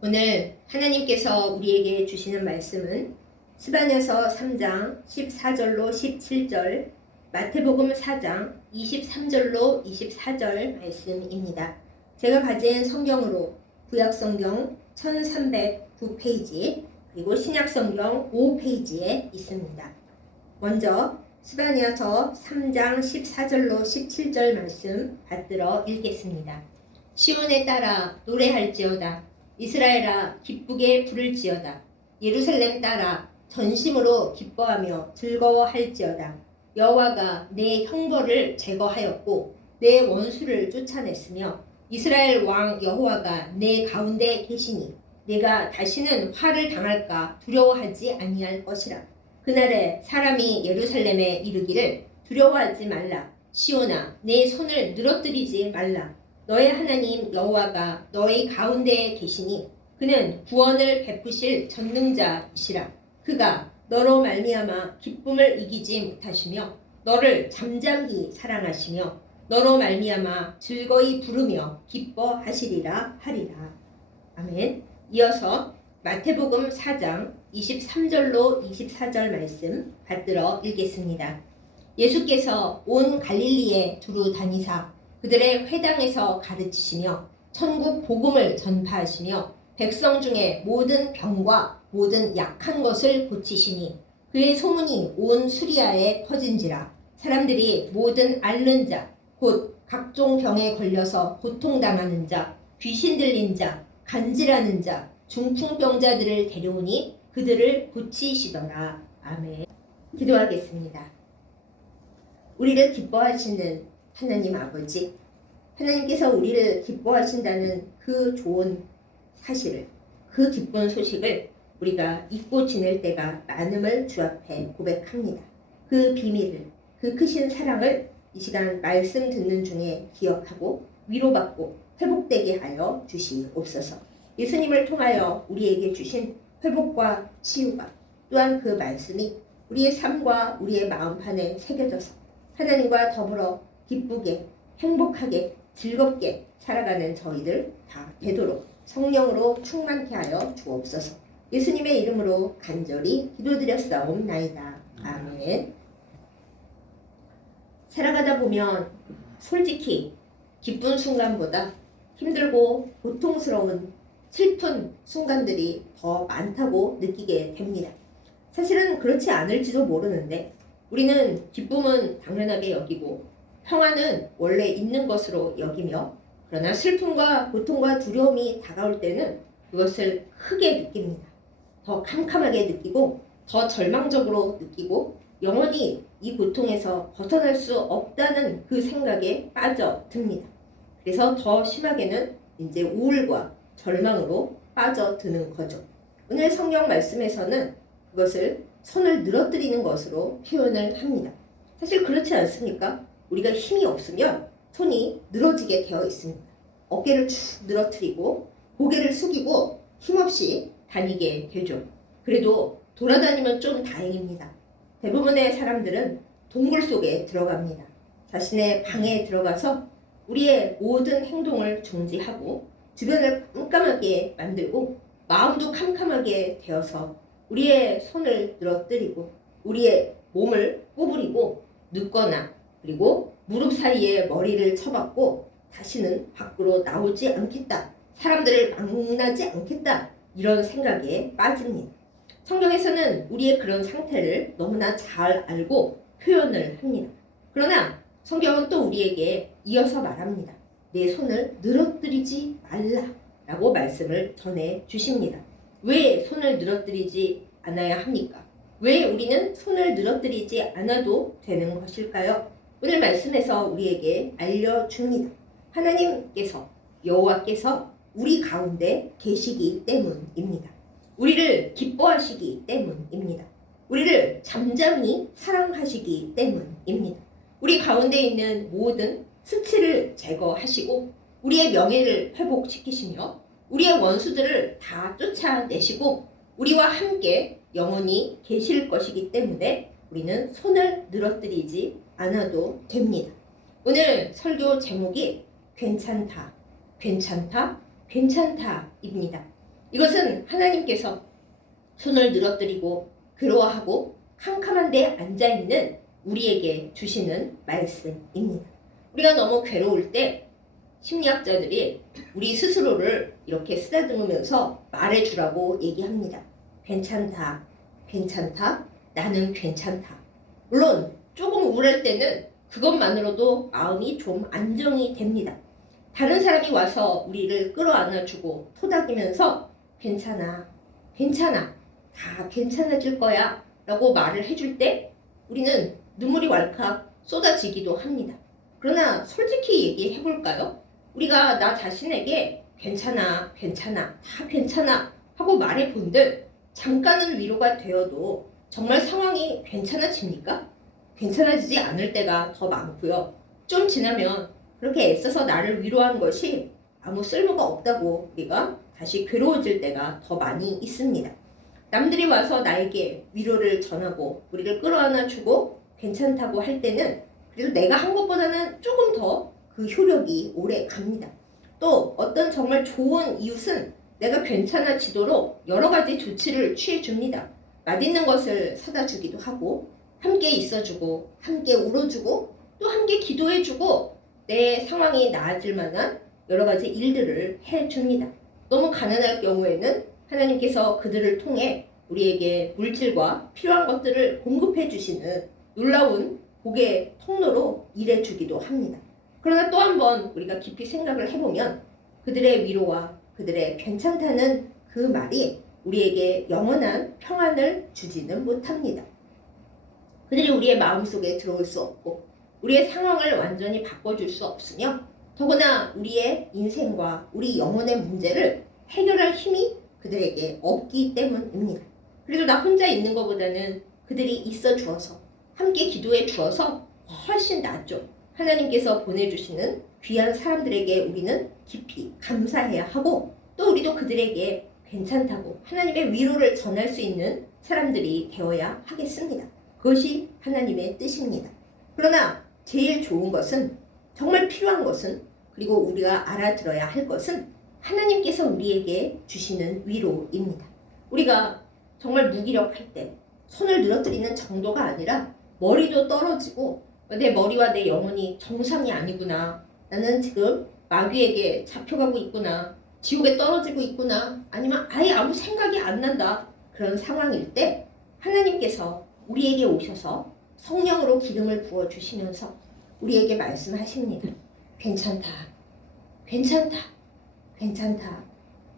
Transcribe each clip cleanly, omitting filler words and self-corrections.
오늘 하나님께서 우리에게 주시는 말씀은 스바냐서 3장 14절로 17절, 마태복음 4장 23절로 24절 말씀입니다. 제가 가진 성경으로 구약성경 1309페이지 그리고 신약성경 5페이지에 있습니다. 먼저 스바냐서 3장 14절로 17절 말씀 받들어 읽겠습니다. 시온에 따라 노래할지어다. 이스라엘아 기쁘게 부를지어다. 예루살렘 따라 전심으로 기뻐하며 즐거워할지어다. 여호와가 내 형벌을 제거하였고 내 원수를 쫓아냈으며 이스라엘 왕 여호와가 내 가운데 계시니 내가 다시는 화를 당할까 두려워하지 아니할 것이라. 그날에 사람이 예루살렘에 이르기를 두려워하지 말라. 시온아 내 손을 늘어뜨리지 말라. 너의 하나님 여호와가 너희 가운데에 계시니 그는 구원을 베푸실 전능자이시라. 그가 너로 말미암아 기쁨을 이기지 못하시며 너를 잠잠히 사랑하시며 너로 말미암아 즐거이 부르며 기뻐하시리라 하리라. 아멘. 이어서 마태복음 4장 23절로 24절 말씀 받들어 읽겠습니다. 예수께서 온 갈릴리에 두루 다니사 그들의 회당에서 가르치시며 천국 복음을 전파하시며 백성 중에 모든 병과 모든 약한 것을 고치시니 그의 소문이 온 수리아에 퍼진지라. 사람들이 모든 앓는 자 곧 각종 병에 걸려서 고통당하는 자 귀신 들린 자 간질하는 자 중풍병자들을 데려오니 그들을 고치시더라. 아멘. 기도하겠습니다. 우리를 기뻐하시는 하나님 아버지, 하나님께서 우리를 기뻐하신다는 그 좋은 사실을, 그 기쁜 소식을 우리가 잊고 지낼 때가 많음을 주 앞에 고백합니다. 그 비밀을, 그 크신 사랑을 이 시간 말씀 듣는 중에 기억하고 위로받고 회복되게 하여 주시옵소서. 예수님을 통하여 우리에게 주신 회복과 치유가 또한 그 말씀이 우리의 삶과 우리의 마음판에 새겨져서 하나님과 더불어 기쁘게 행복하게 즐겁게 살아가는 저희들 다 되도록 성령으로 충만케 하여 주옵소서. 예수님의 이름으로 간절히 기도드렸사옵나이다. 아멘. 살아가다 보면 솔직히 기쁜 순간보다 힘들고 고통스러운 슬픈 순간들이 더 많다고 느끼게 됩니다. 사실은 그렇지 않을지도 모르는데 우리는 기쁨은 당연하게 여기고 평안은 원래 있는 것으로 여기며 그러나 슬픔과 고통과 두려움이 다가올 때는 그것을 크게 느낍니다. 더 캄캄하게 느끼고 더 절망적으로 느끼고 영원히 이 고통에서 벗어날 수 없다는 그 생각에 빠져듭니다. 그래서 더 심하게는 이제 우울과 절망으로 빠져드는 거죠. 오늘 성경 말씀에서는 그것을 손을 늘어뜨리는 것으로 표현을 합니다. 사실 그렇지 않습니까? 우리가 힘이 없으면 손이 늘어지게 되어 있습니다. 어깨를 쭉 늘어뜨리고 고개를 숙이고 힘없이 다니게 되죠. 그래도 돌아다니면 좀 다행입니다. 대부분의 사람들은 동굴 속에 들어갑니다. 자신의 방에 들어가서 우리의 모든 행동을 중지하고 주변을 깜깜하게 만들고 마음도 캄캄하게 되어서 우리의 손을 늘어뜨리고 우리의 몸을 구부리고 눕거나 그리고 무릎 사이에 머리를 쳐박고 다시는 밖으로 나오지 않겠다. 사람들을 만나지 않겠다. 이런 생각에 빠집니다. 성경에서는 우리의 그런 상태를 너무나 잘 알고 표현을 합니다. 그러나 성경은 또 우리에게 이어서 말합니다. 내 손을 늘어뜨리지 말라 라고 말씀을 전해 주십니다. 왜 손을 늘어뜨리지 않아야 합니까? 왜 우리는 손을 늘어뜨리지 않아도 되는 것일까요? 오늘 말씀에서 우리에게 알려줍니다. 하나님께서 여호와께서 우리 가운데 계시기 때문입니다. 우리를 기뻐하시기 때문입니다. 우리를 잠잠히 사랑하시기 때문입니다. 우리 가운데 있는 모든 수치를 제거하시고 우리의 명예를 회복시키시며 우리의 원수들을 다 쫓아내시고 우리와 함께 영원히 계실 것이기 때문에 우리는 손을 늘어뜨리지 않아도 됩니다. 오늘 설교 제목이 괜찮다, 괜찮다, 괜찮다입니다. 이것은 하나님께서 손을 늘어뜨리고 괴로워하고 캄캄한 데 앉아있는 우리에게 주시는 말씀입니다. 우리가 너무 괴로울 때 심리학자들이 우리 스스로를 이렇게 쓰다듬으면서 말해주라고 얘기합니다. 괜찮다, 괜찮다, 나는 괜찮다. 물론 조금 우울할 때는 그것만으로도 마음이 좀 안정이 됩니다. 다른 사람이 와서 우리를 끌어안아주고 토닥이면서 괜찮아, 괜찮아, 다 괜찮아질 거야 라고 말을 해줄 때 우리는 눈물이 왈칵 쏟아지기도 합니다. 그러나 솔직히 얘기해 볼까요? 우리가 나 자신에게 괜찮아, 괜찮아, 다 괜찮아 하고 말해 본들 잠깐은 위로가 되어도 정말 상황이 괜찮아집니까? 괜찮아지지 않을 때가 더 많고요. 좀 지나면 그렇게 애써서 나를 위로한 것이 아무 쓸모가 없다고 우리가 다시 괴로워질 때가 더 많이 있습니다. 남들이 와서 나에게 위로를 전하고 우리를 끌어안아주고 괜찮다고 할 때는 그래도 내가 한 것보다는 조금 더 그 효력이 오래 갑니다. 또 어떤 정말 좋은 이웃은 내가 괜찮아지도록 여러 가지 조치를 취해줍니다. 맛있는 것을 사다 주기도 하고 함께 있어주고 함께 울어주고 또 함께 기도해주고 내 상황이 나아질 만한 여러 가지 일들을 해줍니다. 너무 가난할 경우에는 하나님께서 그들을 통해 우리에게 물질과 필요한 것들을 공급해 주시는 놀라운 복의 통로로 일해주기도 합니다. 그러나 또 한 번 우리가 깊이 생각을 해보면 그들의 위로와 그들의 괜찮다는 그 말이 우리에게 영원한 평안을 주지는 못합니다. 그들이 우리의 마음속에 들어올 수 없고 우리의 상황을 완전히 바꿔줄 수 없으며 더구나 우리의 인생과 우리 영혼의 문제를 해결할 힘이 그들에게 없기 때문입니다. 그래도 나 혼자 있는 것보다는 그들이 있어 주어서 함께 기도해 주어서 훨씬 낫죠. 하나님께서 보내주시는 귀한 사람들에게 우리는 깊이 감사해야 하고 또 우리도 그들에게 괜찮다고 하나님의 위로를 전할 수 있는 사람들이 되어야 하겠습니다. 그것이 하나님의 뜻입니다. 그러나 제일 좋은 것은 정말 필요한 것은 그리고 우리가 알아들어야 할 것은 하나님께서 우리에게 주시는 위로입니다. 우리가 정말 무기력할 때 손을 늘어뜨리는 정도가 아니라 머리도 떨어지고 내 머리와 내 영혼이 정상이 아니구나. 나는 지금 마귀에게 잡혀가고 있구나. 지옥에 떨어지고 있구나. 아니면 아예 아무 생각이 안 난다. 그런 상황일 때 하나님께서 우리에게 오셔서 성령으로 기름을 부어주시면서 우리에게 말씀하십니다. 괜찮다. 괜찮다. 괜찮다.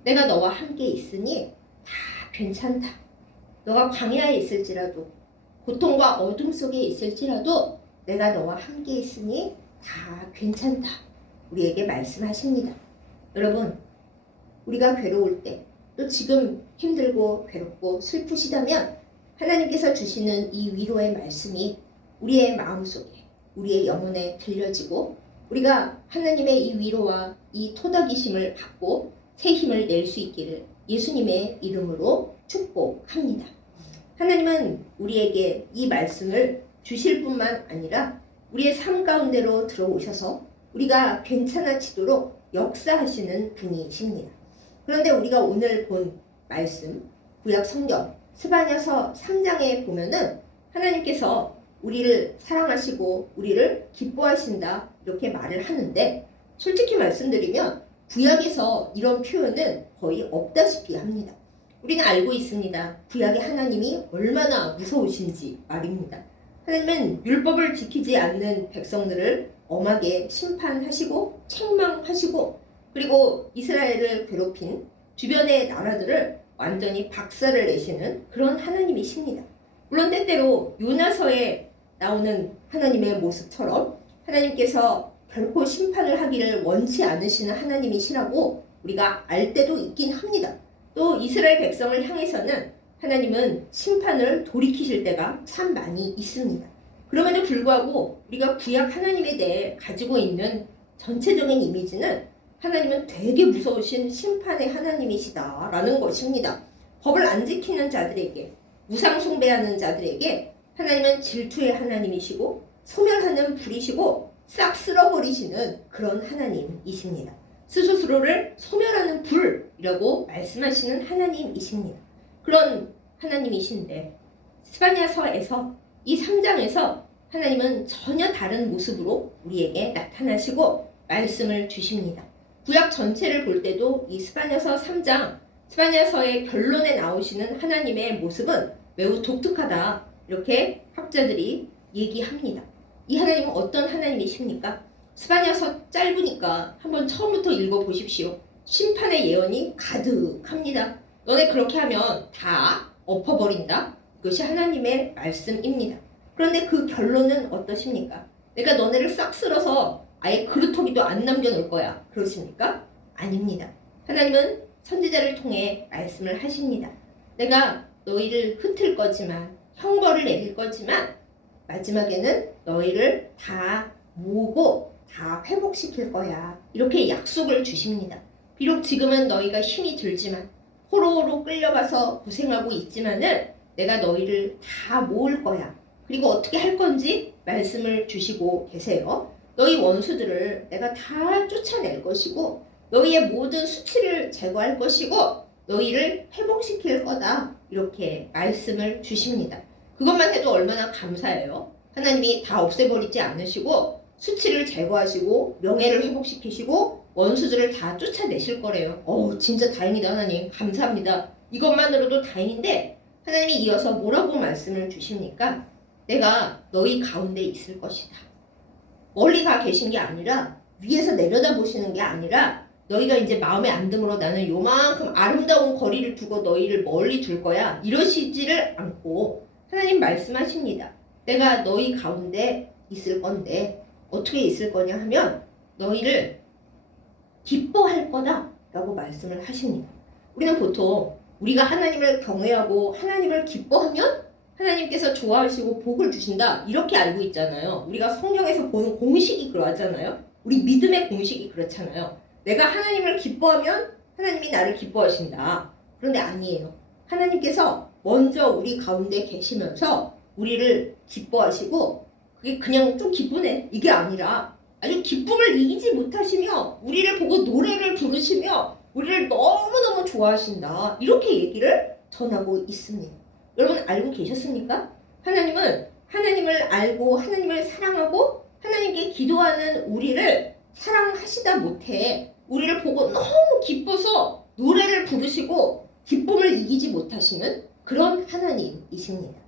내가 너와 함께 있으니 다 괜찮다. 너가 광야에 있을지라도 고통과 어둠 속에 있을지라도 내가 너와 함께 있으니 다 괜찮다. 우리에게 말씀하십니다. 여러분, 우리가 괴로울 때 또 지금 힘들고 괴롭고 슬프시다면 하나님께서 주시는 이 위로의 말씀이 우리의 마음속에 우리의 영혼에 들려지고 우리가 하나님의 이 위로와 이 토닥이심을 받고 새 힘을 낼 수 있기를 예수님의 이름으로 축복합니다. 하나님은 우리에게 이 말씀을 주실 뿐만 아니라 우리의 삶 가운데로 들어오셔서 우리가 괜찮아지도록 역사하시는 분이십니다. 그런데 우리가 오늘 본 말씀 구약 성경 스바냐서 3장에 보면은 하나님께서 우리를 사랑하시고 우리를 기뻐하신다 이렇게 말을 하는데 솔직히 말씀드리면 구약에서 이런 표현은 거의 없다시피 합니다. 우리는 알고 있습니다. 구약의 하나님이 얼마나 무서우신지 말입니다. 하나님은 율법을 지키지 않는 백성들을 엄하게 심판하시고 책망하시고 그리고 이스라엘을 괴롭힌 주변의 나라들을 완전히 박살을 내시는 그런 하나님이십니다. 물론 때때로 요나서에 나오는 하나님의 모습처럼 하나님께서 결코 심판을 하기를 원치 않으시는 하나님이시라고 우리가 알 때도 있긴 합니다. 또 이스라엘 백성을 향해서는 하나님은 심판을 돌이키실 때가 참 많이 있습니다. 그럼에도 불구하고 우리가 구약 하나님에 대해 가지고 있는 전체적인 이미지는 하나님은 되게 무서우신 심판의 하나님이시다라는 것입니다. 법을 안 지키는 자들에게, 우상 숭배하는 자들에게 하나님은 질투의 하나님이시고 소멸하는 불이시고 싹 쓸어버리시는 그런 하나님이십니다. 스스로를 소멸하는 불이라고 말씀하시는 하나님이십니다. 그런 하나님이신데 스바냐서에서 이 3장에서 하나님은 전혀 다른 모습으로 우리에게 나타나시고 말씀을 주십니다. 구약 전체를 볼 때도 이 스바냐서 3장, 스바냐서의 결론에 나오시는 하나님의 모습은 매우 독특하다. 이렇게 학자들이 얘기합니다. 이 하나님은 어떤 하나님이십니까? 스바냐서 짧으니까 한번 처음부터 읽어보십시오. 심판의 예언이 가득합니다. 너네 그렇게 하면 다 엎어버린다. 그것이 하나님의 말씀입니다. 그런데 그 결론은 어떠십니까? 내가 너네를 싹 쓸어서 아예 그루터기도 안 남겨놓을 거야. 그러십니까? 아닙니다. 하나님은 선지자를 통해 말씀을 하십니다. 내가 너희를 흩을 거지만, 형벌을 내릴 거지만 마지막에는 너희를 다 모으고 다 회복시킬 거야. 이렇게 약속을 주십니다. 비록 지금은 너희가 힘이 들지만, 포로로 끌려가서 고생하고 있지만은 내가 너희를 다 모을 거야. 그리고 어떻게 할 건지 말씀을 주시고 계세요. 너희 원수들을 내가 다 쫓아낼 것이고 너희의 모든 수치를 제거할 것이고 너희를 회복시킬 거다. 이렇게 말씀을 주십니다. 그것만 해도 얼마나 감사해요. 하나님이 다 없애버리지 않으시고 수치를 제거하시고 명예를 회복시키시고 원수들을 다 쫓아내실 거래요. 진짜 다행이다 하나님. 감사합니다. 이것만으로도 다행인데 하나님이 이어서 뭐라고 말씀을 주십니까? 내가 너희 가운데 있을 것이다. 멀리 가 계신 게 아니라 위에서 내려다 보시는 게 아니라 너희가 이제 마음에 안 듦으로 나는 요만큼 아름다운 거리를 두고 너희를 멀리 둘 거야. 이러시지를 않고 하나님 말씀하십니다. 내가 너희 가운데 있을 건데 어떻게 있을 거냐 하면 너희를 기뻐할 거다 라고 말씀을 하십니다. 우리는 보통 우리가 하나님을 경외하고 하나님을 기뻐하면 하나님께서 좋아하시고 복을 주신다 이렇게 알고 있잖아요. 우리가 성경에서 보는 공식이 그러하잖아요. 우리 믿음의 공식이 그렇잖아요. 내가 하나님을 기뻐하면 하나님이 나를 기뻐하신다. 그런데 아니에요. 하나님께서 먼저 우리 가운데 계시면서 우리를 기뻐하시고 그게 그냥 좀 기쁘네 이게 아니라 아주 기쁨을 이기지 못하시며 우리를 보고 노래를 부르시며 우리를 너무너무 좋아하신다. 이렇게 얘기를 전하고 있습니다. 여러분 알고 계셨습니까? 하나님은 하나님을 알고 하나님을 사랑하고 하나님께 기도하는 우리를 사랑하시다 못해 우리를 보고 너무 기뻐서 노래를 부르시고 기쁨을 이기지 못하시는 그런 하나님이십니다.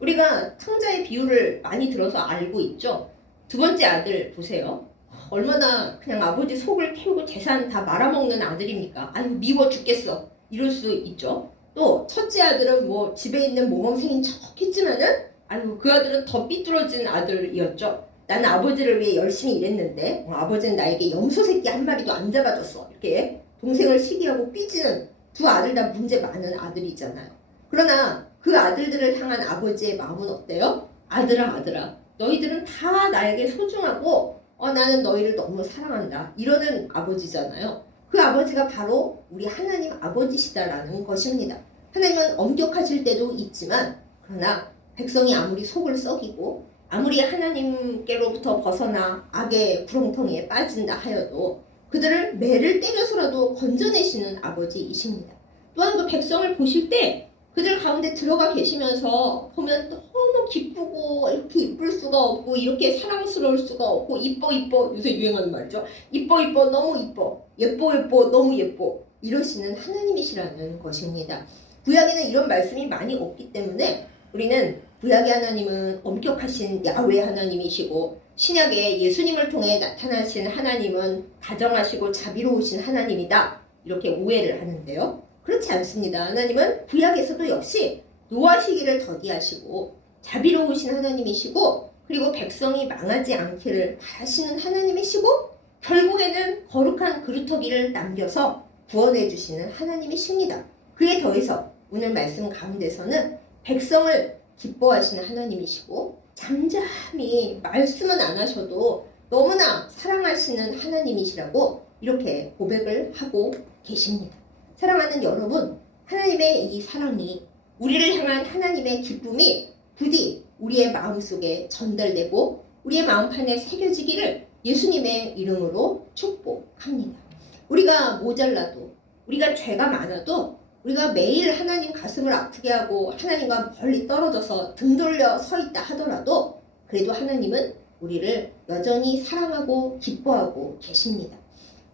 우리가 탕자의 비유를 많이 들어서 알고 있죠. 두 번째 아들 보세요. 얼마나 그냥 아버지 속을 태우고 재산 다 말아먹는 아들입니까? 아유 미워 죽겠어. 이럴 수 있죠. 또 첫째 아들은 뭐 집에 있는 모범생인 척 했지만은 아유 그 아들은 더 삐뚤어진 아들이었죠. 나는 아버지를 위해 열심히 일했는데 아버지는 나에게 염소 새끼 한 마리도 안 잡아줬어. 이렇게 동생을 시기하고 삐지는 두 아들 다 문제 많은 아들이잖아요. 그러나 그 아들들을 향한 아버지의 마음은 어때요? 아들아 너희들은 다 나에게 소중하고 나는 너희를 너무 사랑한다. 이러는 아버지잖아요. 그 아버지가 바로 우리 하나님 아버지시다라는 것입니다. 하나님은 엄격하실 때도 있지만 그러나 백성이 아무리 속을 썩이고 아무리 하나님께로부터 벗어나 악의 구렁텅이에 빠진다 하여도 그들을 매를 때려서라도 건져내시는 아버지이십니다. 또한 그 백성을 보실 때 그들 가운데 들어가 계시면서 보면 너무 기쁘고 이렇게 이쁠 수가 없고 이렇게 사랑스러울 수가 없고 이뻐 요새 유행하는 말이죠. 이뻐 너무 이뻐 예뻐 너무 예뻐 이러시는 하나님이시라는 것입니다. 구약에는 이런 말씀이 많이 없기 때문에 우리는 구약의 하나님은 엄격하신 야훼 하나님이시고 신약에 예수님을 통해 나타나신 하나님은 다정하시고 자비로우신 하나님이다 이렇게 오해를 하는데요. 그렇지 않습니다. 하나님은 구약에서도 역시 노아 시기를 더디하시고 자비로우신 하나님이시고 그리고 백성이 망하지 않기를 바라시는 하나님이시고 결국에는 거룩한 그루터기를 남겨서 구원해 주시는 하나님이십니다. 그에 더해서 오늘 말씀 가운데서는 백성을 기뻐하시는 하나님이시고 잠잠히 말씀은 안 하셔도 너무나 사랑하시는 하나님이시라고 이렇게 고백을 하고 계십니다. 사랑하는 여러분, 하나님의 이 사랑이 우리를 향한 하나님의 기쁨이 부디 우리의 마음속에 전달되고 우리의 마음판에 새겨지기를 예수님의 이름으로 축복합니다. 우리가 모자라도, 우리가 죄가 많아도, 우리가 매일 하나님 가슴을 아프게 하고 하나님과 멀리 떨어져서 등 돌려 서 있다 하더라도 그래도 하나님은 우리를 여전히 사랑하고 기뻐하고 계십니다.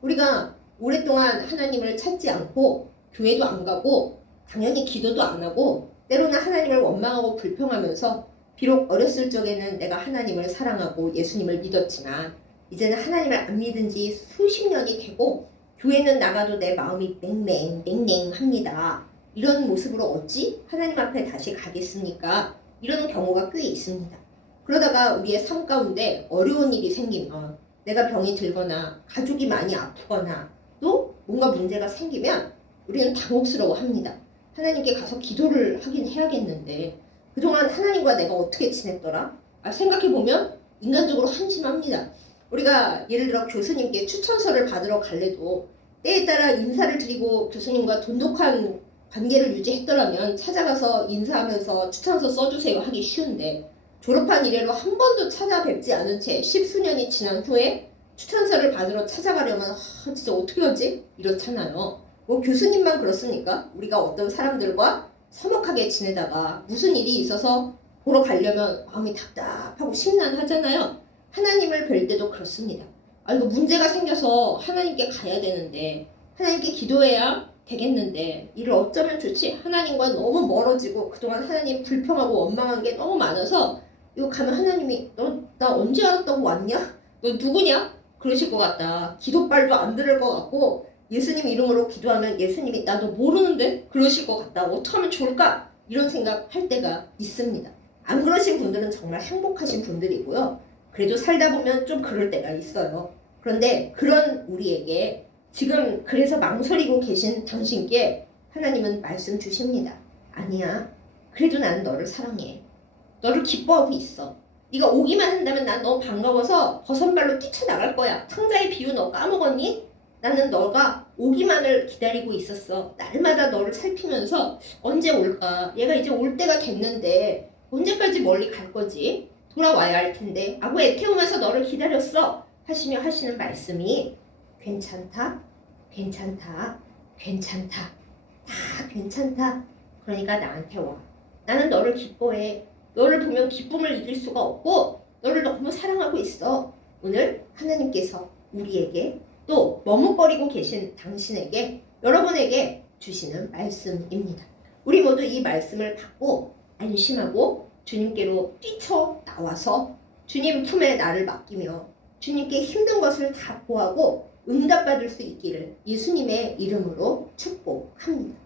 우리가 오랫동안 하나님을 찾지 않고 교회도 안 가고 당연히 기도도 안 하고 때로는 하나님을 원망하고 불평하면서 비록 어렸을 적에는 내가 하나님을 사랑하고 예수님을 믿었지만 이제는 하나님을 안 믿은 지 수십 년이 되고 교회는 나가도 내 마음이 냉랭합니다. 이런 모습으로 어찌 하나님 앞에 다시 가겠습니까? 이런 경우가 꽤 있습니다. 그러다가 우리의 삶 가운데 어려운 일이 생기면 내가 병이 들거나 가족이 많이 아프거나 또 뭔가 문제가 생기면 우리는 당혹스러워합니다. 하나님께 가서 기도를 하긴 해야겠는데 그동안 하나님과 내가 어떻게 지냈더라? 생각해보면 인간적으로 한심합니다. 우리가 예를 들어 교수님께 추천서를 받으러 갈래도 때에 따라 인사를 드리고 교수님과 돈독한 관계를 유지했더라면 찾아가서 인사하면서 추천서 써주세요 하기 쉬운데 졸업한 이래로 한 번도 찾아뵙지 않은 채 십수년이 지난 후에 추천서를 받으러 찾아가려면 진짜 어떻게 하지? 이렇잖아요. 뭐 교수님만 그렇습니까? 우리가 어떤 사람들과 서먹하게 지내다가 무슨 일이 있어서 보러 가려면 마음이 답답하고 심란하잖아요. 하나님을 뵐 때도 그렇습니다. 이거 문제가 생겨서 하나님께 가야 되는데 하나님께 기도해야 되겠는데 이를 어쩌면 좋지? 하나님과 너무 멀어지고 그동안 하나님 불평하고 원망한 게 너무 많아서 이거 가면 하나님이 너 나 언제 알았다고 왔냐? 너 누구냐? 그러실 것 같다. 기도빨도 안 들을 것 같고 예수님 이름으로 기도하면 예수님이 나 너 모르는데? 그러실 것 같다. 어떻게 하면 좋을까? 이런 생각 할 때가 있습니다. 안 그러신 분들은 정말 행복하신 분들이고요. 그래도 살다 보면 좀 그럴 때가 있어요. 그런데 그런 우리에게 지금 그래서 망설이고 계신 당신께 하나님은 말씀 주십니다. 아니야. 그래도 나는 너를 사랑해. 너를 기뻐하고 있어. 네가 오기만 한다면 난 너무 반가워서 버선발로 뛰쳐나갈 거야. 탕자의 비유 너 까먹었니? 나는 너가 오기만을 기다리고 있었어. 날마다 너를 살피면서 언제 올까? 얘가 이제 올 때가 됐는데 언제까지 멀리 갈 거지? 돌아와야 할 텐데 아구 애태우면서 너를 기다렸어 하시며 하시는 말씀이 괜찮다, 괜찮다, 괜찮다, 다 괜찮다. 그러니까 나한테 와. 나는 너를 기뻐해. 너를 보면 기쁨을 이길 수가 없고 너를 너무 사랑하고 있어. 오늘 하나님께서 우리에게 또 머뭇거리고 계신 당신에게 여러분에게 주시는 말씀입니다. 우리 모두 이 말씀을 받고 안심하고 주님께로 뛰쳐나와서 주님 품에 나를 맡기며 주님께 힘든 것을 다 고하고 응답받을 수 있기를 예수님의 이름으로 축복합니다.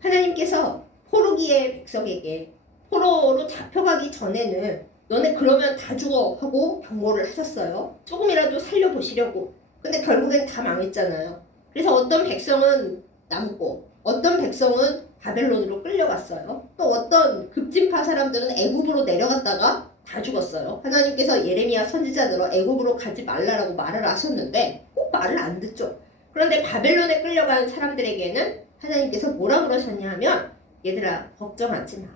하나님께서 포로기의 백성에게 포로로 잡혀가기 전에는 너네 그러면 다 죽어 하고 경고를 하셨어요. 조금이라도 살려보시려고. 근데 결국엔 다 망했잖아요. 그래서 어떤 백성은 남고 어떤 백성은 바벨론으로 끌려갔어요. 또 어떤 급진파 사람들은 애굽으로 내려갔다가 다 죽었어요. 하나님께서 예레미야 선지자들어 애굽으로 가지 말라라고 말을 하셨는데 꼭 말을 안 듣죠. 그런데 바벨론에 끌려간 사람들에게는 하나님께서 뭐라 그러셨냐 하면 얘들아 걱정하지 마.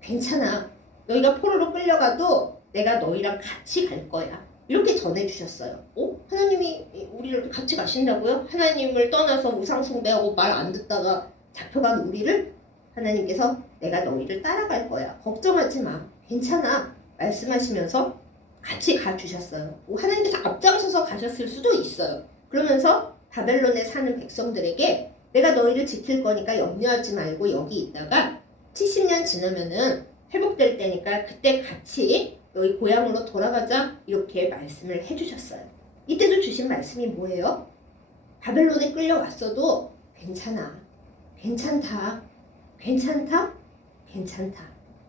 괜찮아. 너희가 포로로 끌려가도 내가 너희랑 같이 갈 거야. 이렇게 전해주셨어요. 하나님이 우리를 같이 가신다고요? 하나님을 떠나서 우상숭배하고 말 안 듣다가 잡혀간 우리를 하나님께서 내가 너희를 따라갈 거야. 걱정하지 마. 괜찮아. 말씀하시면서 같이 가주셨어요. 하나님께서 앞장서서 가셨을 수도 있어요. 그러면서 바벨론에 사는 백성들에게 내가 너희를 지킬 거니까 염려하지 말고 여기 있다가 70년 지나면은 회복될 때니까 그때 같이 너희 고향으로 돌아가자 이렇게 말씀을 해주셨어요. 이때도 주신 말씀이 뭐예요? 바벨론에 끌려왔어도 괜찮아. 괜찮다. 괜찮다. 괜찮다.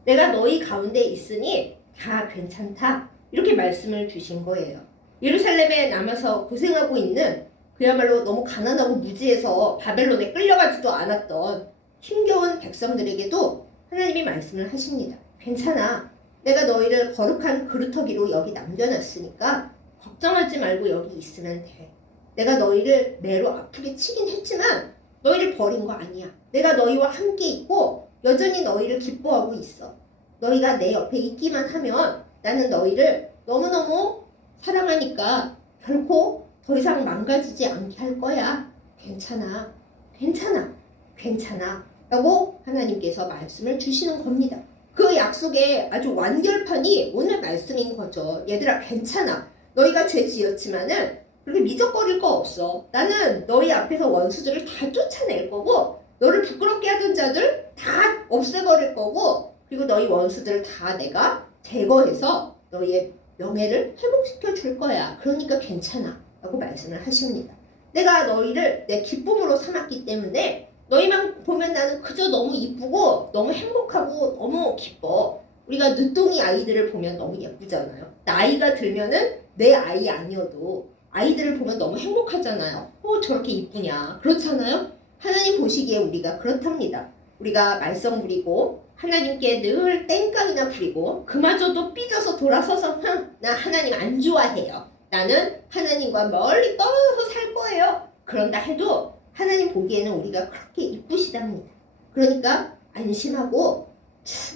내가 너희 가운데 있으니 다 괜찮다. 이렇게 말씀을 주신 거예요. 예루살렘에 남아서 고생하고 있는 그야말로 너무 가난하고 무지해서 바벨론에 끌려가지도 않았던 힘겨운 백성들에게도 하나님이 말씀을 하십니다. 괜찮아. 내가 너희를 거룩한 그루터기로 여기 남겨놨으니까 걱정하지 말고 여기 있으면 돼. 내가 너희를 매로 아프게 치긴 했지만 너희를 버린 거 아니야. 내가 너희와 함께 있고 여전히 너희를 기뻐하고 있어. 너희가 내 옆에 있기만 하면 나는 너희를 너무너무 사랑하니까 결코 더 이상 망가지지 않게 할 거야. 괜찮아, 괜찮아, 괜찮아 라고 하나님께서 말씀을 주시는 겁니다. 그 약속의 아주 완결판이 오늘 말씀인 거죠. 얘들아 괜찮아. 너희가 죄 지었지만은 그렇게 미적거릴 거 없어. 나는 너희 앞에서 원수들을 다 쫓아낼 거고 너를 부끄럽게 하던 자들 다 없애버릴 거고 그리고 너희 원수들을 다 내가 제거해서 너희의 명예를 회복시켜 줄 거야. 그러니까 괜찮아 라고 말씀을 하십니다. 내가 너희를 내 기쁨으로 삼았기 때문에 너희만 보면 나는 그저 너무 이쁘고 너무 행복하고 너무 기뻐. 우리가 늦둥이 아이들을 보면 너무 예쁘잖아요. 나이가 들면은 내 아이 아니어도 아이들을 보면 너무 행복하잖아요. 저렇게 이쁘냐. 그렇잖아요. 하나님 보시기에 우리가 그렇답니다. 우리가 말썽 부리고 하나님께 늘 땡깡이나 부리고 그마저도 삐져서 돌아서서 나 하나님 안 좋아해요. 나는 하나님과 멀리 떨어져서 살 거예요. 그런다 해도 하나님 보기에는 우리가 그렇게 이쁘시답니다. 그러니까 안심하고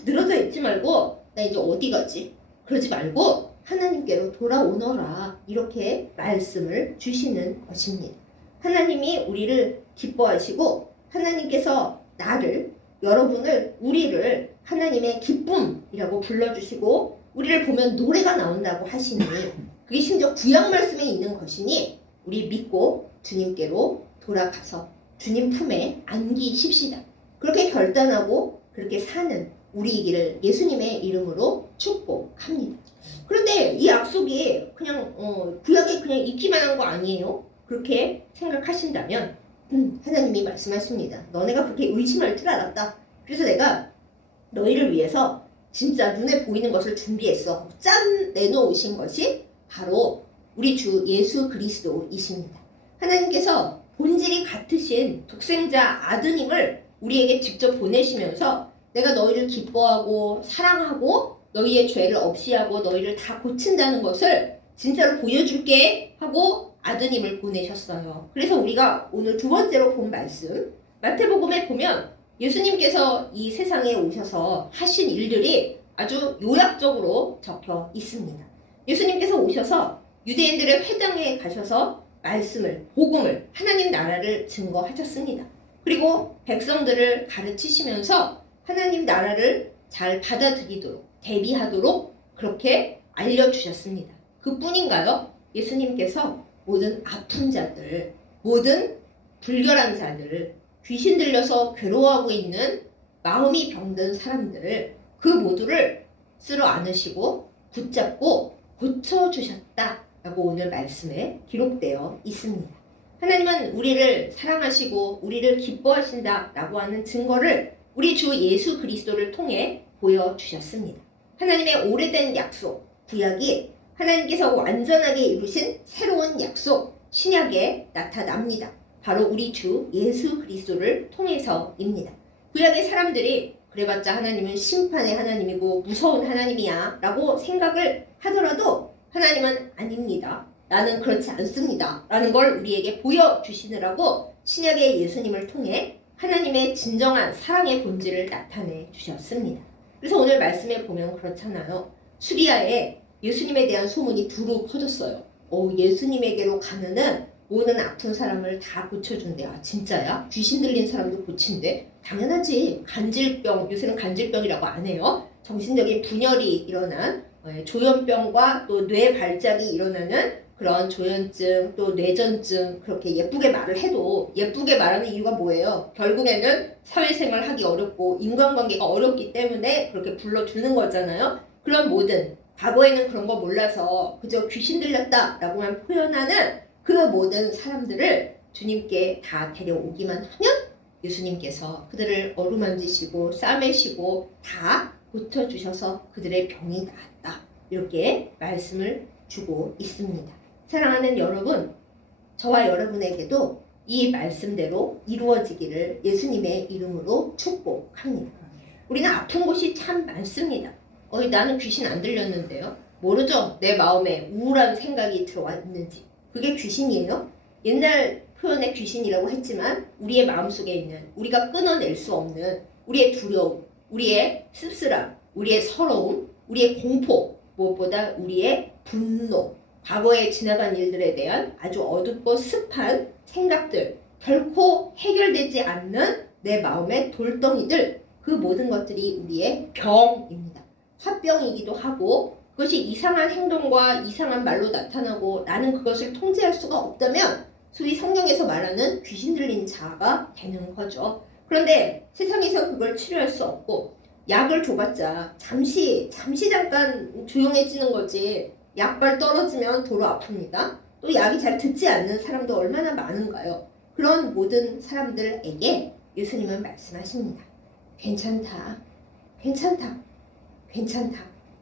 늘어져 있지 말고 나 이제 어디 가지? 그러지 말고 하나님께로 돌아오너라 이렇게 말씀을 주시는 것입니다. 하나님이 우리를 기뻐하시고 하나님께서 나를 여러분을 우리를 하나님의 기쁨이라고 불러주시고 우리를 보면 노래가 나온다고 하시니 그게 심지어 구약 말씀에 있는 것이니 우리 믿고 주님께로 돌아가서 주님 품에 안기십시다. 그렇게 결단하고 그렇게 사는 우리이기를 예수님의 이름으로 축복합니다. 그런데 이 약속이 그냥 구약에 그냥 있기만 한 거 아니에요? 그렇게 생각하신다면 하나님이 말씀하십니다. 너네가 그렇게 의심할 줄 알았다. 그래서 내가 너희를 위해서 진짜 눈에 보이는 것을 준비했어. 짠 내놓으신 것이 바로 우리 주 예수 그리스도이십니다. 하나님께서 본질이 같으신 독생자 아드님을 우리에게 직접 보내시면서 내가 너희를 기뻐하고 사랑하고 너희의 죄를 없이 하고 너희를 다 고친다는 것을 진짜로 보여줄게 하고 아드님을 보내셨어요. 그래서 우리가 오늘 두 번째로 본 말씀 마태복음에 보면 예수님께서 이 세상에 오셔서 하신 일들이 아주 요약적으로 적혀 있습니다. 예수님께서 오셔서 유대인들의 회당에 가셔서 말씀을, 복음을, 하나님 나라를 증거하셨습니다. 그리고 백성들을 가르치시면서 하나님 나라를 잘 받아들이도록, 대비하도록 그렇게 알려주셨습니다. 그뿐인가요? 예수님께서 모든 아픈 자들, 모든 불결한 자들, 귀신 들려서 괴로워하고 있는 마음이 병든 사람들 그 모두를 쓸어 안으시고 붙잡고 고쳐주셨다라고 오늘 말씀에 기록되어 있습니다. 하나님은 우리를 사랑하시고 우리를 기뻐하신다라고 하는 증거를 우리 주 예수 그리스도를 통해 보여주셨습니다. 하나님의 오래된 약속, 구약이 하나님께서 완전하게 이루신 새로운 약속, 신약에 나타납니다. 바로 우리 주 예수 그리스도를 통해서입니다. 구약의 사람들이 그래봤자 하나님은 심판의 하나님이고 무서운 하나님이야 라고 생각을 하더라도 하나님은 아닙니다. 나는 그렇지 않습니다. 라는 걸 우리에게 보여주시느라고 신약의 예수님을 통해 하나님의 진정한 사랑의 본질을 나타내 주셨습니다. 그래서 오늘 말씀에 보면 그렇잖아요. 수리아에 예수님에 대한 소문이 두루 퍼졌어요. 예수님에게로 가면은 모든 아픈 사람을 다 고쳐준대. 아 진짜야? 귀신 들린 사람도 고친대? 당연하지. 간질병, 요새는 간질병이라고 안 해요. 정신적인 분열이 일어난 조현병과 또 뇌 발작이 일어나는 그런 조현증, 또 뇌전증 그렇게 예쁘게 말을 해도 예쁘게 말하는 이유가 뭐예요? 결국에는 사회생활 하기 어렵고 인간관계가 어렵기 때문에 그렇게 불러주는 거잖아요. 그런 모든 과거에는 그런 거 몰라서 그저 귀신 들렸다라고만 표현하는 그 모든 사람들을 주님께 다 데려오기만 하면 예수님께서 그들을 어루만지시고 싸매시고 다 고쳐주셔서 그들의 병이 나았다. 이렇게 말씀을 주고 있습니다. 사랑하는 여러분, 저와 여러분에게도 이 말씀대로 이루어지기를 예수님의 이름으로 축복합니다. 우리는 아픈 곳이 참 많습니다. 나는 귀신 안 들렸는데요. 모르죠? 내 마음에 우울한 생각이 들어왔는지. 그게 귀신이에요? 옛날 표현에 귀신이라고 했지만 우리의 마음속에 있는 우리가 끊어낼 수 없는 우리의 두려움, 우리의 씁쓸함, 우리의 서러움, 우리의 공포, 무엇보다 우리의 분노, 과거에 지나간 일들에 대한 아주 어둡고 습한 생각들 결코 해결되지 않는 내 마음의 돌덩이들, 그 모든 것들이 우리의 병입니다. 화병이기도 하고 그것이 이상한 행동과 이상한 말로 나타나고 나는 그것을 통제할 수가 없다면 소위 성경에서 말하는 귀신 들린 자가 되는 거죠. 그런데 세상에서 그걸 치료할 수 없고 약을 줘봤자 잠시 잠깐 조용해지는 거지 약발 떨어지면 도로 아픕니다. 또 약이 잘 듣지 않는 사람도 얼마나 많은가요? 그런 모든 사람들에게 예수님은 말씀하십니다. 괜찮다.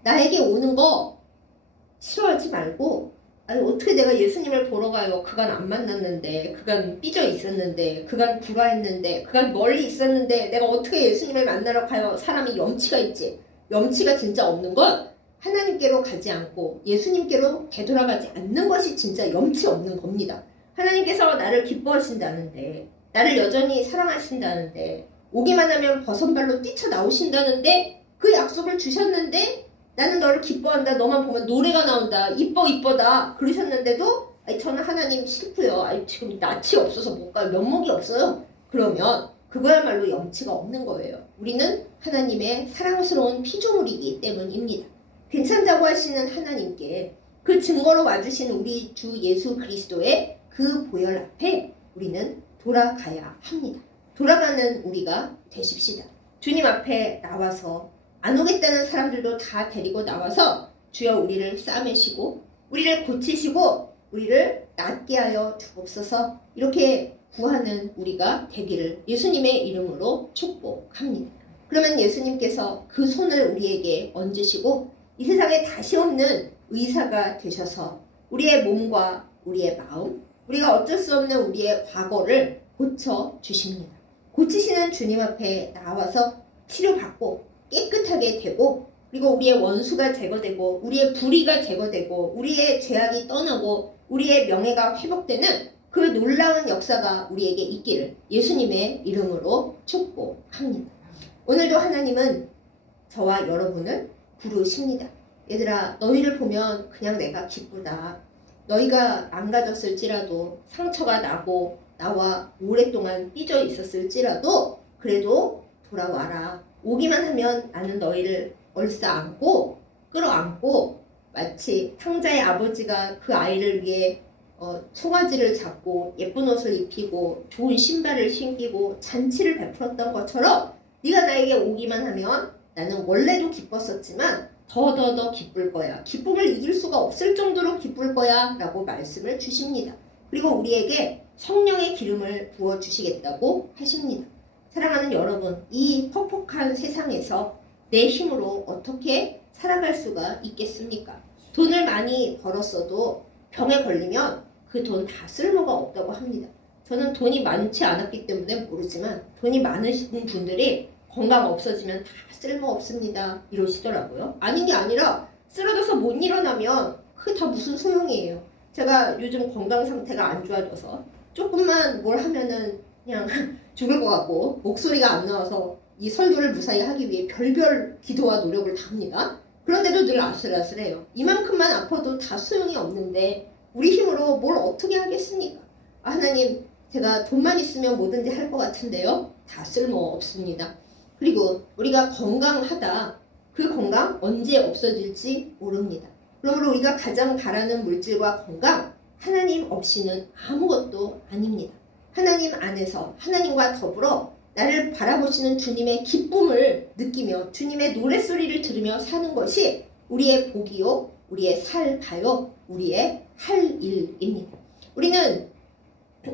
나에게 오는 거 싫어하지 말고, 아니 어떻게 내가 예수님을 보러 가요? 그간 안 만났는데, 그간 삐져 있었는데, 그간 불화했는데, 그간 멀리 있었는데 내가 어떻게 예수님을 만나러 가요? 사람이 염치가 있지. 염치가 진짜 없는 건 하나님께로 가지 않고 예수님께로 되돌아가지 않는 것이 진짜 염치 없는 겁니다. 하나님께서 나를 기뻐하신다는데, 나를 여전히 사랑하신다는데, 오기만 하면 버선발로 뛰쳐나오신다는데, 그 약속을 주셨는데 나는 너를 기뻐한다. 너만 보면 노래가 나온다. 이뻐다. 그러셨는데도 저는 하나님 싫고요. 지금 낯이 없어서 못 가요. 면목이 없어요. 그러면 그거야말로 염치가 없는 거예요. 우리는 하나님의 사랑스러운 피조물이기 때문입니다. 괜찮다고 하시는 하나님께 그 증거로 와주신 우리 주 예수 그리스도의 그 보혈 앞에 우리는 돌아가야 합니다. 돌아가는 우리가 되십시다. 주님 앞에 나와서 안 오겠다는 사람들도 다 데리고 나와서 주여 우리를 싸매시고 우리를 고치시고 우리를 낫게 하여 주옵소서, 이렇게 구하는 우리가 되기를 예수님의 이름으로 축복합니다. 그러면 예수님께서 그 손을 우리에게 얹으시고 이 세상에 다시 없는 의사가 되셔서 우리의 몸과 우리의 마음, 우리가 어쩔 수 없는 우리의 과거를 고쳐주십니다. 고치시는 주님 앞에 나와서 치료받고 깨끗하게 되고, 그리고 우리의 원수가 제거되고 우리의 불의가 제거되고 우리의 죄악이 떠나고 우리의 명예가 회복되는 그 놀라운 역사가 우리에게 있기를 예수님의 이름으로 축복합니다. 오늘도 하나님은 저와 여러분을 부르십니다. 얘들아, 너희를 보면 그냥 내가 기쁘다. 너희가 망가졌을지라도 상처가 나고 나와 오랫동안 삐져 있었을지라도 그래도 돌아와라. 오기만 하면 나는 너희를 얼싸안고 끌어안고 마치 탕자의 아버지가 그 아이를 위해 송아지를 잡고 예쁜 옷을 입히고 좋은 신발을 신기고 잔치를 베풀었던 것처럼 네가 나에게 오기만 하면 나는 원래도 기뻤었지만 더 기쁠 거야. 기쁨을 이길 수가 없을 정도로 기쁠 거야 라고 말씀을 주십니다. 그리고 우리에게 성령의 기름을 부어주시겠다고 하십니다. 사랑하는 여러분, 이 퍽퍽한 세상에서 내 힘으로 어떻게 살아갈 수가 있겠습니까? 돈을 많이 벌었어도 병에 걸리면 그 돈 다 쓸모가 없다고 합니다. 저는 돈이 많지 않았기 때문에 모르지만 돈이 많으신 분들이 건강 없어지면 다 쓸모 없습니다 이러시더라고요. 아닌 게 아니라 쓰러져서 못 일어나면 그게 다 무슨 소용이에요. 제가 요즘 건강 상태가 안 좋아져서 조금만 뭘 하면은 그냥 죽을 것 같고 목소리가 안 나와서 이 설교를 무사히 하기 위해 별별 기도와 노력을 다 합니다. 그런데도 늘 아슬아슬해요. 이만큼만 아파도 다 소용이 없는데 우리 힘으로 뭘 어떻게 하겠습니까? 하나님, 제가 돈만 있으면 뭐든지 할 것 같은데요. 다 쓸모 없습니다. 그리고 우리가 건강하다. 그 건강 언제 없어질지 모릅니다. 그러므로 우리가 가장 바라는 물질과 건강, 하나님 없이는 아무것도 아닙니다. 하나님 안에서 하나님과 더불어 나를 바라보시는 주님의 기쁨을 느끼며 주님의 노랫소리를 들으며 사는 것이 우리의 복이요, 우리의 살바요, 우리의 할 일입니다. 우리는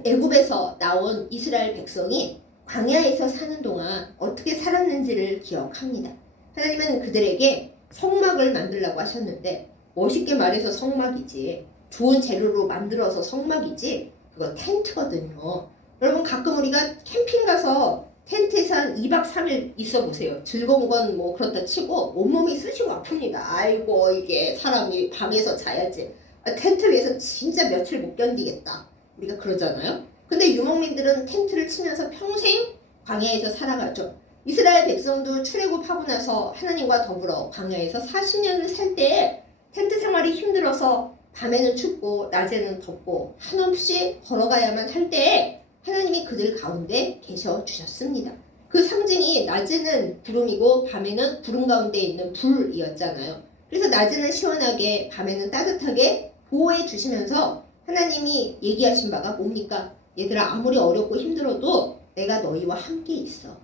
애굽에서 나온 이스라엘 백성이 광야에서 사는 동안 어떻게 살았는지를 기억합니다. 하나님은 그들에게 성막을 만들라고 하셨는데, 멋있게 말해서 성막이지, 좋은 재료로 만들어서 성막이지, 그거 텐트거든요. 여러분, 가끔 우리가 캠핑 가서 텐트에서 한 2박 3일 있어 보세요. 즐거운 건 뭐 그렇다 치고 온몸이 쑤시고 아픕니다. 아이고, 이게 사람이 밤에서 자야지. 텐트 위에서 진짜 며칠 못 견디겠다. 우리가 그러잖아요. 근데 유목민들은 텐트를 치면서 평생 광야에서 살아가죠. 이스라엘 백성도 출애굽하고 나서 하나님과 더불어 광야에서 40년을 살 때에 텐트 생활이 힘들어서 밤에는 춥고 낮에는 덥고 한없이 걸어가야만 할 때에 하나님이 그들 가운데 계셔 주셨습니다. 그 상징이 낮에는 구름이고 밤에는 구름 가운데 있는 불이었잖아요. 그래서 낮에는 시원하게 밤에는 따뜻하게 보호해 주시면서 하나님이 얘기하신 바가 뭡니까? 얘들아, 아무리 어렵고 힘들어도 내가 너희와 함께 있어.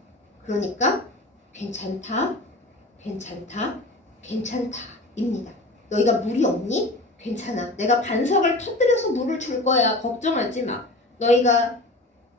그러니까 괜찮다, 괜찮다, 괜찮다 입니다. 너희가 물이 없니? 괜찮아. 내가 반석을 터뜨려서 물을 줄 거야. 걱정하지 마. 너희가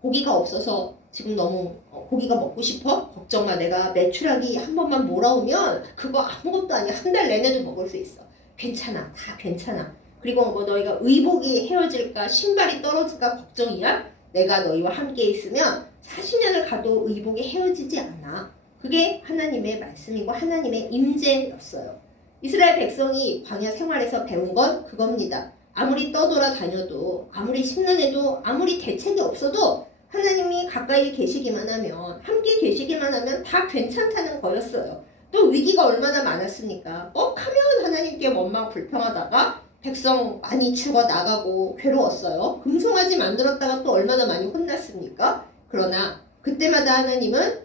고기가 없어서 지금 너무 고기가 먹고 싶어? 걱정 마. 내가 메추라기 한 번만 몰아오면 그거 아무것도 아니야. 한 달 내내도 먹을 수 있어. 괜찮아. 다 괜찮아. 그리고 뭐 너희가 의복이 헤어질까 신발이 떨어질까 걱정이야? 내가 너희와 함께 있으면 40년을 가도 의복이 헤어지지 않아. 그게 하나님의 말씀이고 하나님의 임재였어요. 이스라엘 백성이 광야 생활에서 배운 건 그겁니다. 아무리 떠돌아다녀도 아무리 심란해도 아무리 대책이 없어도 하나님이 가까이 계시기만 하면 함께 계시기만 하면 다 괜찮다는 거였어요. 또 위기가 얼마나 많았습니까? 하면 하나님께 원망 불평하다가 백성 많이 죽어 나가고 괴로웠어요. 금송아지 만들었다가 또 얼마나 많이 혼났습니까? 그러나 그때마다 하나님은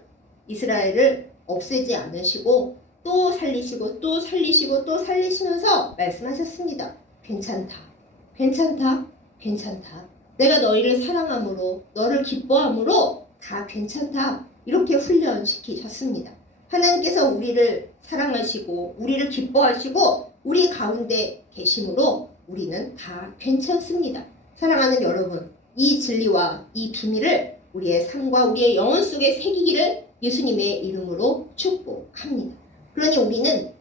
이스라엘을 없애지 않으시고 또 살리시고 또 살리시고 또 살리시면서 말씀하셨습니다. 괜찮다. 괜찮다. 괜찮다. 내가 너희를 사랑함으로 너를 기뻐함으로 다 괜찮다. 이렇게 훈련시키셨습니다. 하나님께서 우리를 사랑하시고 우리를 기뻐하시고 우리 가운데 계심으로 우리는 다 괜찮습니다. 사랑하는 여러분, 이 진리와 이 비밀을 우리의 삶과 우리의 영혼 속에 새기기를 예수님의 이름으로 축복합니다. 그러니 우리는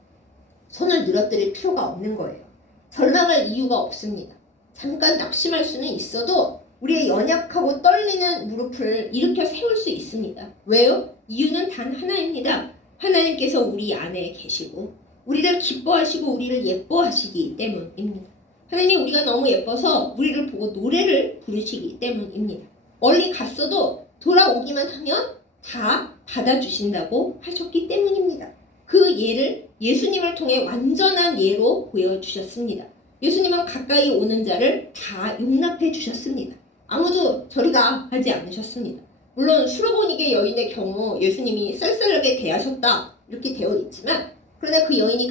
손을 늘어뜨릴 필요가 없는 거예요. 절망할 이유가 없습니다. 잠깐 낙심할 수는 있어도 우리의 연약하고 떨리는 무릎을 일으켜 세울 수 있습니다. 왜요? 이유는 단 하나입니다. 하나님께서 우리 안에 계시고 우리를 기뻐하시고 우리를 예뻐하시기 때문입니다. 하나님이 우리가 너무 예뻐서 우리를 보고 노래를 부르시기 때문입니다. 멀리 갔어도 돌아오기만 하면 다 받아주신다고 하셨기 때문입니다. 그 예를 예수님을 통해 완전한 예로 보여주셨습니다. 예수님은 가까이 오는 자를 다 용납해 주셨습니다. 아무도 저리 가 하지 않으셨습니다. 물론 수로보니게 여인의 경우 예수님이 쌀쌀하게 대하셨다 이렇게 되어 있지만 그러나 그 여인이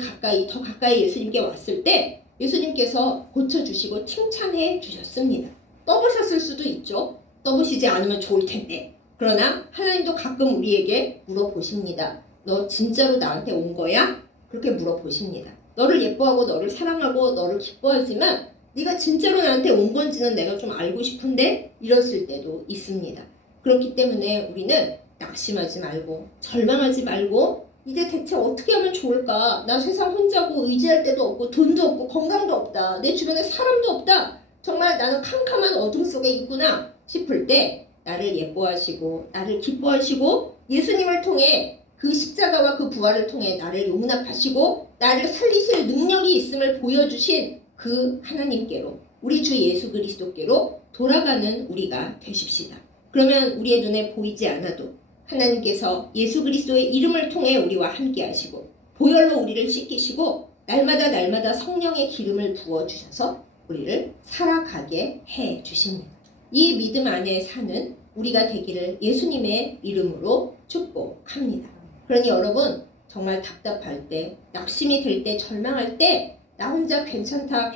더 가까이 예수님께 왔을 때 예수님께서 고쳐주시고 칭찬해 주셨습니다. 떠보셨을 수도 있죠. 떠보시지 않으면 좋을 텐데. 그러나 하나님도 가끔 우리에게 물어보십니다. 너 진짜로 나한테 온 거야? 그렇게 물어보십니다. 너를 예뻐하고 너를 사랑하고 너를 기뻐하지만 네가 진짜로 나한테 온 건지는 내가 좀 알고 싶은데 이랬을 때도 있습니다. 그렇기 때문에 우리는 낙심하지 말고 절망하지 말고 이제 대체 어떻게 하면 좋을까? 나 세상 혼자고 의지할 데도 없고 돈도 없고 건강도 없다. 내 주변에 사람도 없다. 정말 나는 캄캄한 어둠 속에 있구나 싶을 때 나를 예뻐하시고 나를 기뻐하시고 예수님을 통해 그 십자가와 그 부활을 통해 나를 용납하시고 나를 살리실 능력이 있음을 보여주신 그 하나님께로 우리 주 예수 그리스도께로 돌아가는 우리가 되십시다. 그러면 우리의 눈에 보이지 않아도 하나님께서 예수 그리스도의 이름을 통해 우리와 함께 하시고 보혈로 우리를 씻기시고 날마다 성령의 기름을 부어주셔서 우리를 살아가게 해 주십니다. 이 믿음 안에 사는 우리가 되기를 예수님의 이름으로 축복합니다. 그러니 여러분 정말 답답할 때, 낙심이 들 때, 절망할 때 나 혼자 괜찮다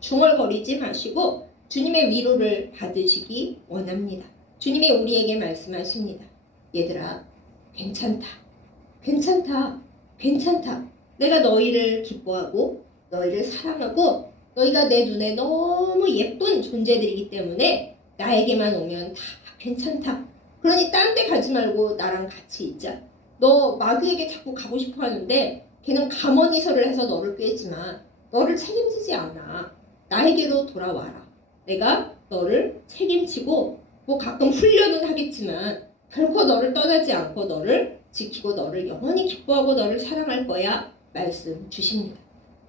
중얼거리지 마시고 주님의 위로를 받으시기 원합니다. 주님이 우리에게 말씀하십니다. 얘들아, 괜찮다. 내가 너희를 기뻐하고 너희를 사랑하고 너희가 내 눈에 너무 예쁜 존재들이기 때문에 나에게만 오면 다 괜찮다. 그러니 딴 데 가지 말고 나랑 같이 있자. 너 마귀에게 자꾸 가고 싶어 하는데 걔는 가머니설을 해서 너를 꿰지만 너를 책임지지 않아. 나에게로 돌아와라. 내가 너를 책임지고 뭐 가끔 훈련은 하겠지만 결코 너를 떠나지 않고 너를 지키고 너를 영원히 기뻐하고 너를 사랑할 거야 말씀 주십니다.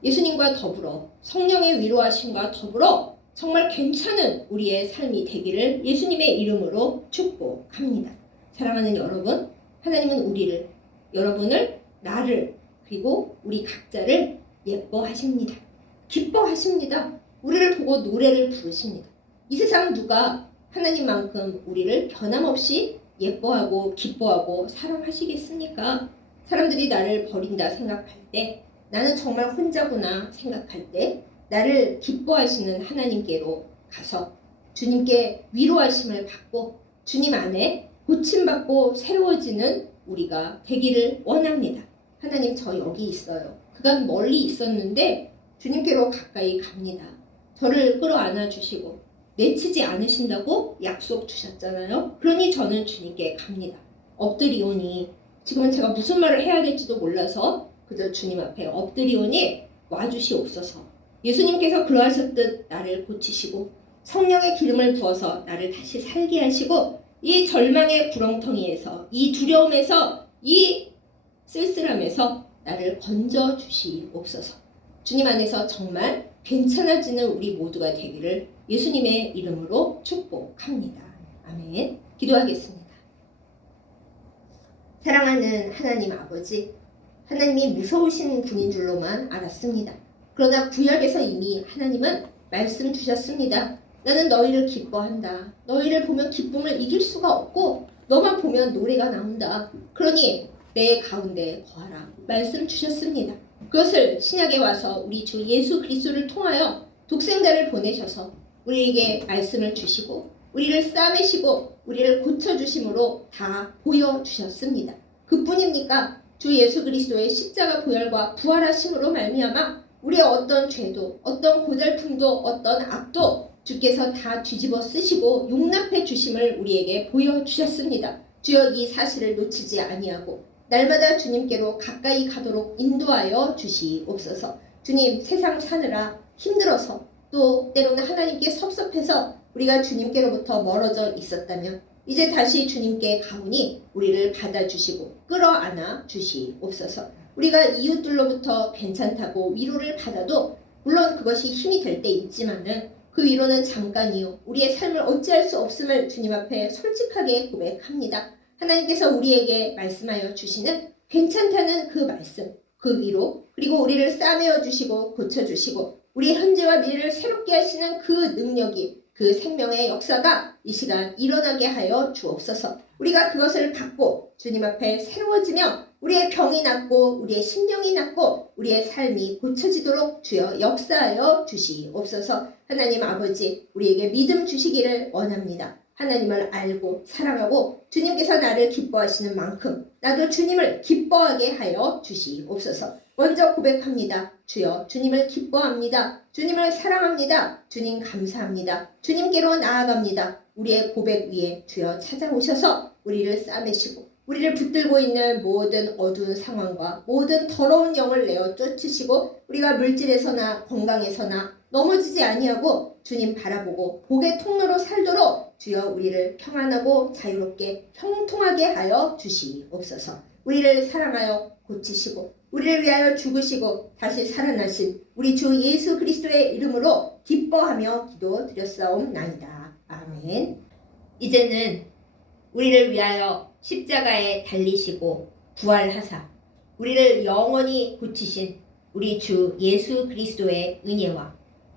예수님과 더불어 성령의 위로하심과 더불어 정말 괜찮은 우리의 삶이 되기를 예수님의 이름으로 축복합니다. 사랑하는 여러분, 하나님은 우리를, 여러분을, 나를, 그리고 우리 각자를 예뻐하십니다. 기뻐하십니다. 우리를 보고 노래를 부르십니다. 이 세상 누가 하나님만큼 우리를 변함없이 예뻐하고 기뻐하고 사랑하시겠습니까? 사람들이 나를 버린다 생각할 때, 나는 정말 혼자구나 생각할 때 나를 기뻐하시는 하나님께로 가서 주님께 위로하심을 받고 주님 안에 고침받고 새로워지는 우리가 되기를 원합니다. 하나님, 저 여기 있어요. 그간 멀리 있었는데 주님께로 가까이 갑니다. 저를 끌어안아 주시고 내치지 않으신다고 약속 주셨잖아요. 그러니 저는 주님께 갑니다. 엎드리오니, 지금은 제가 무슨 말을 해야 될지도 몰라서 그저 주님 앞에 엎드리오니 와주시옵소서. 예수님께서 그러하셨듯 나를 고치시고 성령의 기름을 부어서 나를 다시 살게 하시고 이 절망의 구렁텅이에서, 이 두려움에서, 이 쓸쓸함에서 나를 건져 주시옵소서. 주님 안에서 정말 괜찮아지는 우리 모두가 되기를 예수님의 이름으로 축복합니다. 아멘. 기도하겠습니다. 사랑하는 하나님 아버지, 하나님이 무서우신 분인 줄로만 알았습니다. 그러나 구약에서 이미 하나님은 말씀 주셨습니다. 나는 너희를 기뻐한다. 너희를 보면 기쁨을 이길 수가 없고 너만 보면 노래가 나온다. 그러니 내 가운데 거하라. 말씀 주셨습니다. 그것을 신약에 와서 우리 주 예수 그리스도를 통하여 독생자를 보내셔서 우리에게 말씀을 주시고 우리를 싸매시고 우리를 고쳐주심으로 다 보여주셨습니다. 그뿐입니까? 주 예수 그리스도의 십자가 보혈과 부활하심으로 말미암아 우리의 어떤 죄도, 어떤 고달픔도, 어떤 악도 주께서 다 뒤집어 쓰시고 용납해 주심을 우리에게 보여주셨습니다. 주여, 이 사실을 놓치지 아니하고 날마다 주님께로 가까이 가도록 인도하여 주시옵소서. 주님, 세상 사느라 힘들어서 또 때로는 하나님께 섭섭해서 우리가 주님께로부터 멀어져 있었다면 이제 다시 주님께 가오니 우리를 받아주시고 끌어안아 주시옵소서. 우리가 이웃들로부터 괜찮다고 위로를 받아도 물론 그것이 힘이 될 때 있지만은 그 위로는 잠깐이요, 우리의 삶을 어찌할 수 없음을 주님 앞에 솔직하게 고백합니다. 하나님께서 우리에게 말씀하여 주시는 괜찮다는 그 말씀, 그 위로, 그리고 우리를 싸매어 주시고 고쳐주시고 우리의 현재와 미래를 새롭게 하시는 그 능력이, 그 생명의 역사가 이 시간 일어나게 하여 주옵소서. 우리가 그것을 받고 주님 앞에 새로워지며 우리의 병이 낫고 우리의 심령이 낫고 우리의 삶이 고쳐지도록 주여 역사하여 주시옵소서. 하나님 아버지, 우리에게 믿음 주시기를 원합니다. 하나님을 알고 사랑하고 주님께서 나를 기뻐하시는 만큼 나도 주님을 기뻐하게 하여 주시옵소서. 먼저 고백합니다. 주여, 주님을 기뻐합니다. 주님을 사랑합니다. 주님 감사합니다. 주님께로 나아갑니다. 우리의 고백 위에 주여 찾아오셔서 우리를 싸매시고 우리를 붙들고 있는 모든 어두운 상황과 모든 더러운 영을 내어 쫓으시고 우리가 물질에서나 건강에서나 넘어지지 아니하고 주님 바라보고 복의 통로로 살도록 주여 우리를 평안하고 자유롭게 형통하게 하여 주시옵소서. 우리를 사랑하여 고치시고 우리를 위하여 죽으시고 다시 살아나신 우리 주 예수 그리스도의 이름으로 기뻐하며 기도드렸사옵나이다. 아멘. 이제는 우리를 위하여 십자가에 달리시고 부활하사 우리를 영원히 고치신 우리 주 예수 그리스도의 은혜와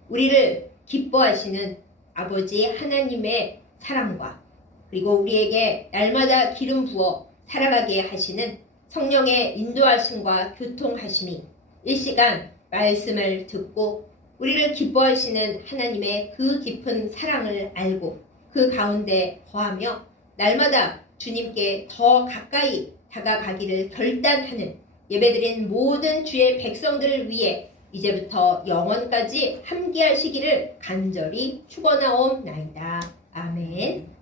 우리를 기뻐하시는 아버지 하나님의 사랑과 그리고 우리에게 날마다 기름 부어 살아가게 하시는 성령의 인도하심과 교통하심이 일시간 말씀을 듣고 우리를 기뻐하시는 하나님의 그 깊은 사랑을 알고 그 가운데 거하며 날마다 주님께 더 가까이 다가가기를 결단하는 예배드린 모든 주의 백성들을 위해 이제부터 영원까지 함께 하시기를 간절히 축원하옵나이다. 아멘.